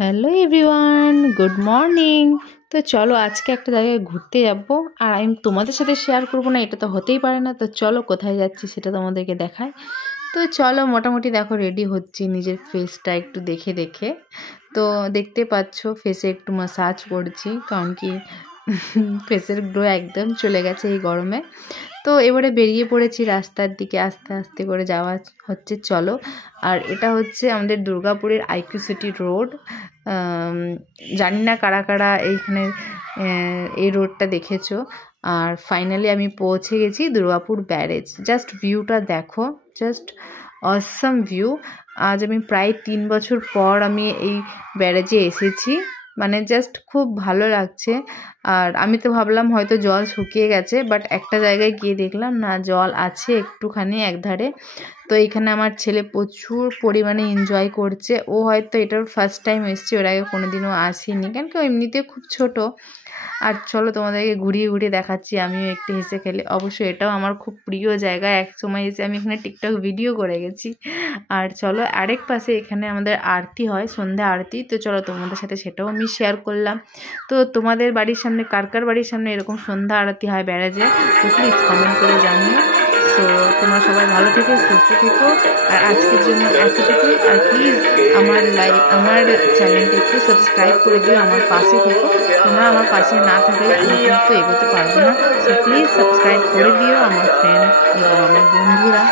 Hello everyone, good morning. তো চলো আজকে একটা জায়গায় ঘুরতে যাব, আর আমি তোমাদের সাথে শেয়ার করব না, এটা তো হতেই পারে না। তো চলো কোথায় যাচ্ছি সেটা তোমাদেরকে দেখাই। তো চলো, মোটামুটি দেখো রেডি হচ্ছি নিজের ফেসটা একটু দেখে দেখে। তো দেখতে পাচ্ছ ফেসে একটু মাসাজ করছি, কারণ কি ফেসের গ্লো একদম চলে গেছে এই গরমে। তো এবারে বেরিয়ে পড়েছি রাস্তার দিকে, আস্তে আস্তে করে যাওয়া হচ্ছে। চলো, আর এটা হচ্ছে আমাদের দুর্গাপুরের আইকিউ সিটি রোড। জানি না কারা কারা এইখানে এই রোডটা দেখেছো। আর ফাইনালি আমি পৌঁছে গেছি দুর্গাপুর ব্যারেজ। জাস্ট ভিউটা দেখো, জাস্ট অসাম ভিউ। আজ আমি প্রায় 3 বছর পর আমি এই ব্যারেজে এসেছি, মানে জাস্ট খুব ভালো লাগছে। আর আমি তো ভাবলাম হয়তো জল শুকিয়ে গেছে, বাট একটা জায়গায় গিয়ে দেখলাম না, জল আছে একটুখানি একধারে। তো এখানে আমার ছেলে প্রচুর পরিমাণে এনজয় করছে। ও হয়তো এটার ফার্স্ট টাইম এসছে, ওর আগে কোনোদিনও আসেনি, কারণ কি এমনিতে খুব ছোট। আর চলো তোমাদেরকে ঘুরিয়ে ঘুরিয়ে দেখাচ্ছি, আমিও একটু হেসে খেলে। অবশ্যই এটাও আমার খুব প্রিয় জায়গা, এক সময় এসে আমি এখানে টিকটক ভিডিও করে গেছি। আর চলো, আরেক পাশে এখানে আমাদের আরতি হয়, সন্ধ্যা আরতি। তো চলো তোমাদের সাথে সেটাও আমি শেয়ার করলাম। তো তোমাদের বাড়ির সামনে, কার কার বাড়ির সামনে এরকম সন্ধ্যা আরতি হয় ব্যারাজে, তো প্লিজ কমেন্ট করে জানিও। তো তোমরা সবাই ভালো থেকো, সুস্থ থেকো। আর আজকের জন্য এতটুকুই। আর প্লিজ আমার চ্যানেলটা একটু সাবস্ক্রাইব করে দিও, আমার পাশে থেকো। তোমরা আমার পাশে না থাকলে আমি কিন্তু এগোতে পারবো না। সো প্লিজ সাবস্ক্রাইব করে দিও আমার ফ্রেন্ড এবং আমার বন্ধুরা।